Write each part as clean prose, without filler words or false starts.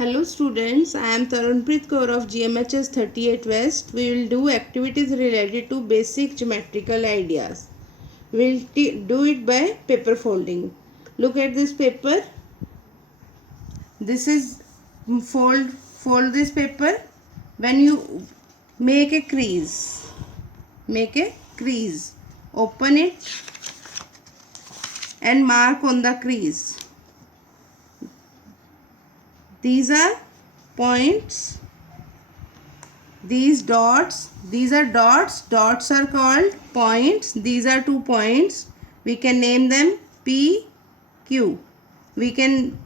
Hello students, I am Tarunpreet Kaur of GMHS 38 West. We will do activities related to basic geometrical ideas. We will do it by paper folding. Look at this paper. This is fold this paper. When you make a crease, open it and mark on the crease. These are points. These are dots are called points. These are 2 points. We can name them P, Q. We can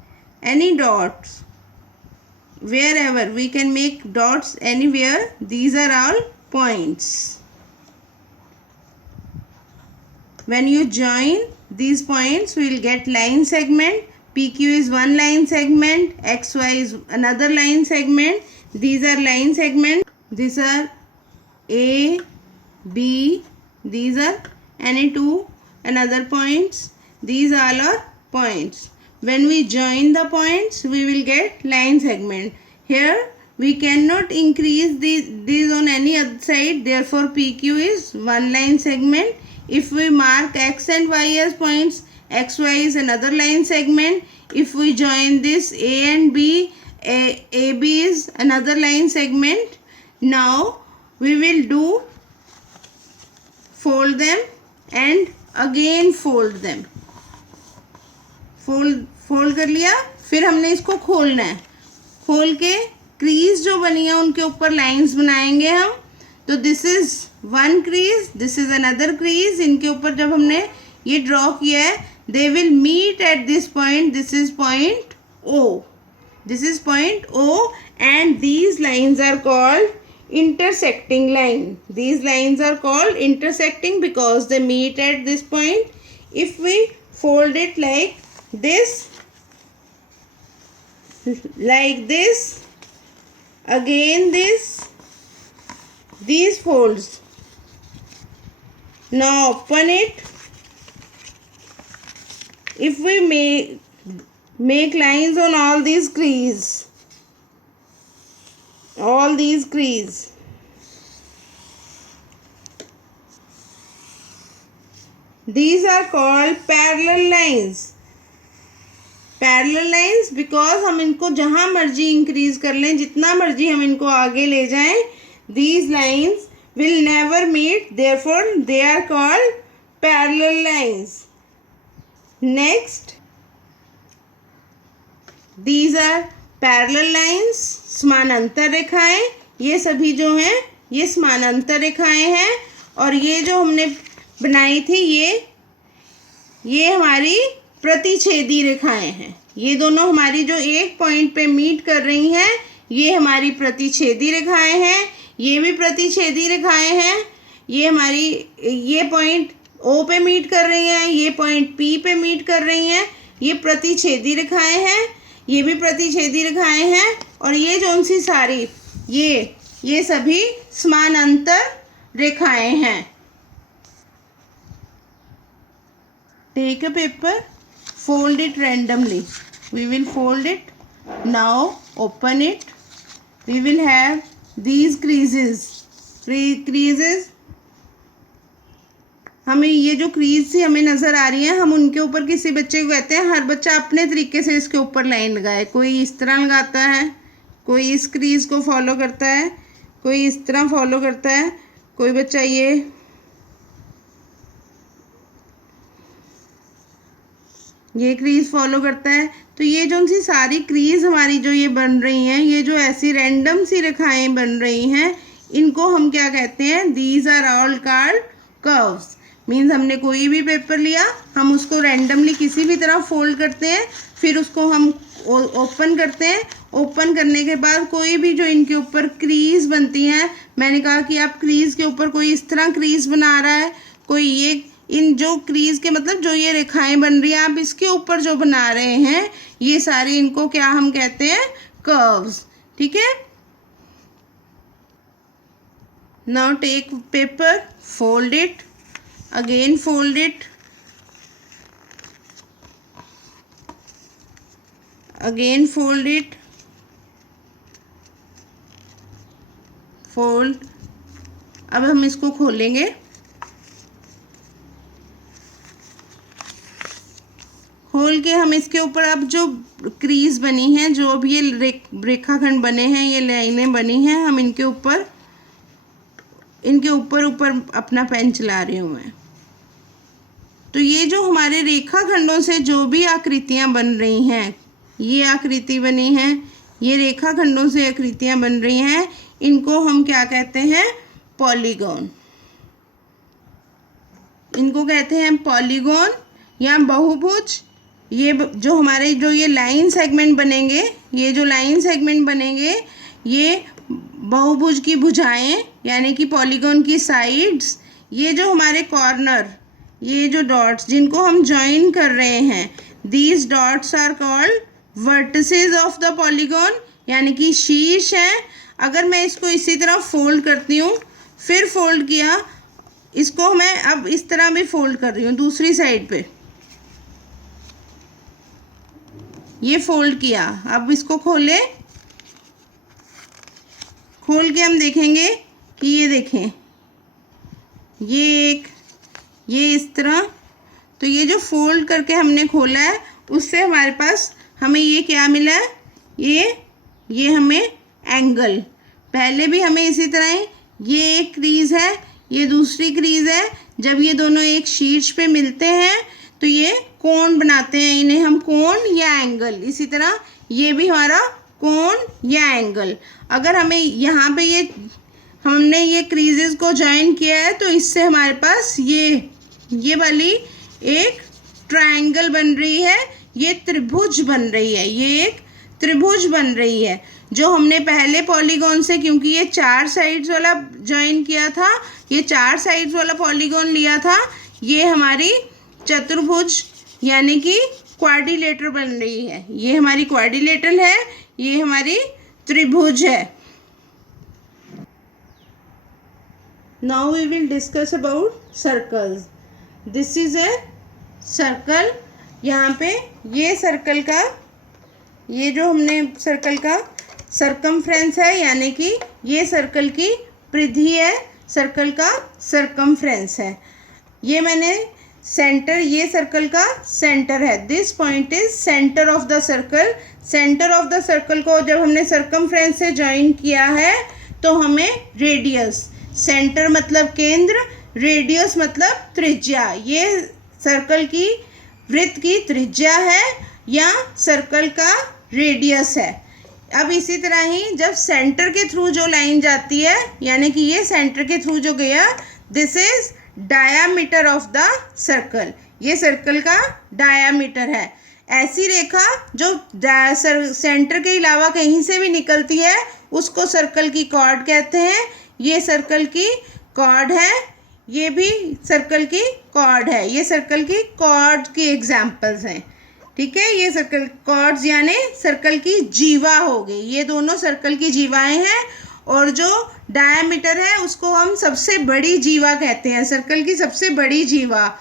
any dots, wherever we can make dots anywhere. These are all points. When you join these points, we will get line segment. PQ is one line segment, XY is another line segment. These are line segment. These are A, B. These are any two another points. These all are points. When we join the points, we will get line segment. Here we cannot increase these on any other side. Therefore, PQ is one line segment. If we mark X and Y as points, XY is another line segment. If we join this A and B, AB is another line segment. Now we will do fold them and again fold them. Fold कर लिया, फिर हमने इसको खोलना है. खोल के crease जो बनी है उनके ऊपर लाइंस बनाएंगे हम. तो this is one crease, this is another crease. इनके ऊपर जब हमने ये ड्रॉ किया है, they will meet at this point. This is point O. This is point O, and these lines are called intersecting line. These lines are called intersecting because they meet at this point. If we fold it like this, again these folds. Now open it. If we make lines on all these crease, these are called parallel lines. Parallel lines because हम इनको जहाँ मर्जी increase कर लें, जितना मर्जी हम इनको आगे ले जाएं, these lines will never meet, therefore they are called parallel lines. Next, these are parallel lines. समानांतर रेखाएं. ये सभी जो हैं ये समानांतर रेखाएं हैं. और ये जो हमने बनाई थी ये हमारी प्रतिच्छेदी रेखाएं हैं. ये दोनों हमारी जो एक पॉइंट पे मीट कर रही हैं, ये हमारी प्रतिच्छेदी रेखाएं हैं. ये भी प्रतिच्छेदी रेखाएं हैं. ये हमारी ये पॉइंट O पे मीट कर रही हैं, ये पॉइंट P पे मीट कर रही हैं. ये प्रतिच्छेदी रेखाएं हैं. ये भी प्रतिच्छेदी रेखाएं हैं. और ये जो सी सारी ये सभी समानांतर रेखाएं हैं. Take a paper, fold it randomly. We will fold it. Now open it. We will have these creases. हमें ये जो क्रीज सी हमें नज़र आ रही है, हम उनके ऊपर किसी बच्चे को कहते हैं, हर बच्चा अपने तरीके से इसके ऊपर लाइन लगाए. कोई इस तरह लगाता है, कोई इस क्रीज को फॉलो करता है, कोई इस तरह फॉलो करता है, कोई बच्चा ये क्रीज फॉलो करता है. तो ये जो सी सारी क्रीज हमारी जो ये बन रही हैं, ये जो ऐसी रैंडम सी रेखाएं बन रही हैं, इनको हम क्या कहते हैं? These are all called curves. Means हमने कोई भी पेपर लिया, हम उसको रैंडमली किसी भी तरह फोल्ड करते हैं, फिर उसको हम ओपन करते हैं. ओपन करने के बाद कोई भी जो इनके ऊपर क्रीज बनती हैं, मैंने कहा कि आप क्रीज के ऊपर कोई इस तरह क्रीज बना रहा है, कोई ये इन जो क्रीज के मतलब जो ये रेखाएं बन रही हैं, आप इसके ऊपर जो बना रहे हैं, ये सारी इनको क्या हम कहते हैं? कर्व्स. ठीक है. Now take paper, fold it, again fold it, again fold it, fold. अब हम इसको खोलेंगे। खोल के हम इसके ऊपर अब जो क्रीज बनी है, जो भी ये रेखाखंड बने हैं, ये लाइनें बनी हैं, हम इनके ऊपर ऊपर अपना पेन चला रही हूँ मैं। तो ये जो हमारे रेखाखंडों से जो भी आकृतियाँ बन रही हैं, ये आकृति बनी है, ये रेखाखंडों से आकृतियाँ बन रही हैं, इनको हम क्या कहते हैं? पॉलीगॉन। इनको कहते हैं पॉलीगॉन या बहुभुज। ये जो हमारे जो ये लाइन सेगमेंट बनेंगे, ये जो लाइन सेगमेंट बनेंगे, ये बहुभुज की भुजाएं यानी कि पॉलीगॉन की साइड्स। ये जो हमारे कॉर्नर, ये जो डॉट्स जिनको हम ज्वाइन कर रहे हैं, these dots are called vertices of the polygon, यानी कि शीर्ष हैं। अगर मैं इसको इसी तरह फोल्ड करती हूँ, फिर फोल्ड किया, इसको मैं अब इस तरह भी फोल्ड कर रही हूँ दूसरी साइड पे, ये फोल्ड किया। अब इसको खोल के हम देखेंगे कि ये देखें, ये इस तरह। तो ये जो फोल्ड करके हमने खोला है, उससे हमारे पास हमें ये क्या मिला है? ये हमें एंगल। पहले भी हमें इसी तरह ही, ये एक क्रीज है, ये दूसरी क्रीज है। जब ये दोनों एक शीर्ष पे मिलते हैं तो ये कोण बनाते हैं, इन्हें हम कोण या एंगल। इसी तरह ये भी हमारा कोण या एंगल। अगर हमें यहाँ पे हमने ये क्रीजेस को ज्वाइन किया है, तो इससे हमारे पास ये वाली एक ट्रायंगल बन रही है, ये त्रिभुज बन रही है, ये एक त्रिभुज बन रही है। जो हमने पहले पॉलीगॉन से, क्योंकि ये 4 साइड्स वाला ज्वाइन किया था, ये 4 साइड्स वाला पॉलीगॉन लिया था, ये हमारी चतुर्भुज यानी कि क्वाड्रिलेटरल बन रही है। ये हमारी क्वाड्रिलेटरल है, ये हमारी त्रिभुज है। Now we will discuss about circles. This is a circle. यहाँ पे ये सर्कल का, ये जो हमने सर्कल का सरकमफ्रेंस है, यानी कि ये सर्कल की परिधि है, सर्कल का सरकमफ्रेंस है। ये मैंने सेंटर, ये सर्कल का सेंटर है। This point is centre of the circle. Centre of the circle को जब हमने सरकमफ्रेंस से ज्वाइन किया है, तो हमें रेडियस, सेंटर मतलब केंद्र, रेडियस मतलब त्रिज्या, ये सर्कल की वृत्त की त्रिज्या है या सर्कल का रेडियस है। अब इसी तरह ही जब सेंटर के थ्रू जो लाइन जाती है, यानी कि ये सेंटर के थ्रू जो गया, this is diameter of the circle. ये सर्कल का डायामीटर है। ऐसी रेखा जो सेंटर के अलावा कहीं से भी निकलती है, उसको सर्कल की कॉर्ड कहते हैं। ये सर्कल की कॉर्ड है, ये भी सर्कल की कॉर्ड है। ये सर्कल की कॉर्ड की एग्जाम्पल्स हैं, ठीक है। ये सर्कल कॉर्ड्स यानी सर्कल की जीवा हो गई। ये दोनों सर्कल की जीवाएं हैं, और जो डायमीटर है उसको हम सबसे बड़ी जीवा कहते हैं, सर्कल की सबसे बड़ी जीवा।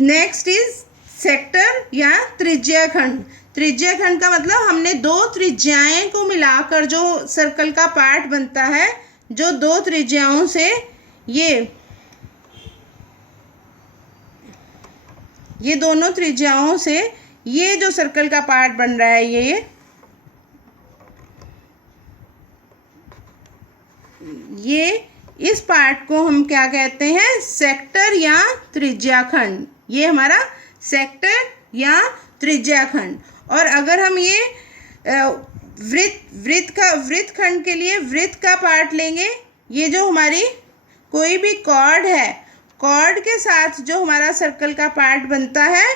नेक्स्ट इज सेक्टर या त्रिज्याखंड। त्रिज्याखंड का मतलब हमने दो त्रिज्याएं को मिलाकर जो सर्कल का पार्ट बनता है, जो दो त्रिज्याओं से ये दोनों त्रिज्याओं से ये जो सर्कल का पार्ट बन रहा है, ये इस पार्ट को हम क्या कहते हैं? सेक्टर या त्रिज्याखंड। ये हमारा सेक्टर या त्रिज्याखंड। और अगर हम ये वृत्त खंड के लिए वृत्त का पार्ट लेंगे, ये जो हमारी कोई भी कॉर्ड है, कॉर्ड के साथ जो हमारा सर्कल का पार्ट बनता है,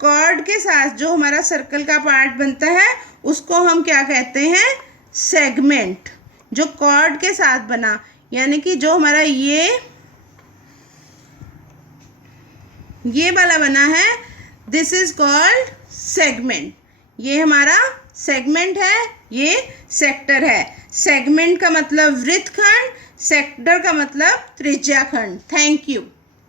कॉर्ड के साथ जो हमारा सर्कल का पार्ट बनता है, उसको हम क्या कहते हैं? सेगमेंट। जो कॉर्ड के साथ बना, यानी कि जो हमारा ये वाला बना है, दिस इज कॉल्ड सेगमेंट। ये हमारा सेगमेंट है, ये सेक्टर है। सेगमेंट का मतलब वृत्तखंड, सेक्टर का मतलब त्रिज्याखंड। Thank you.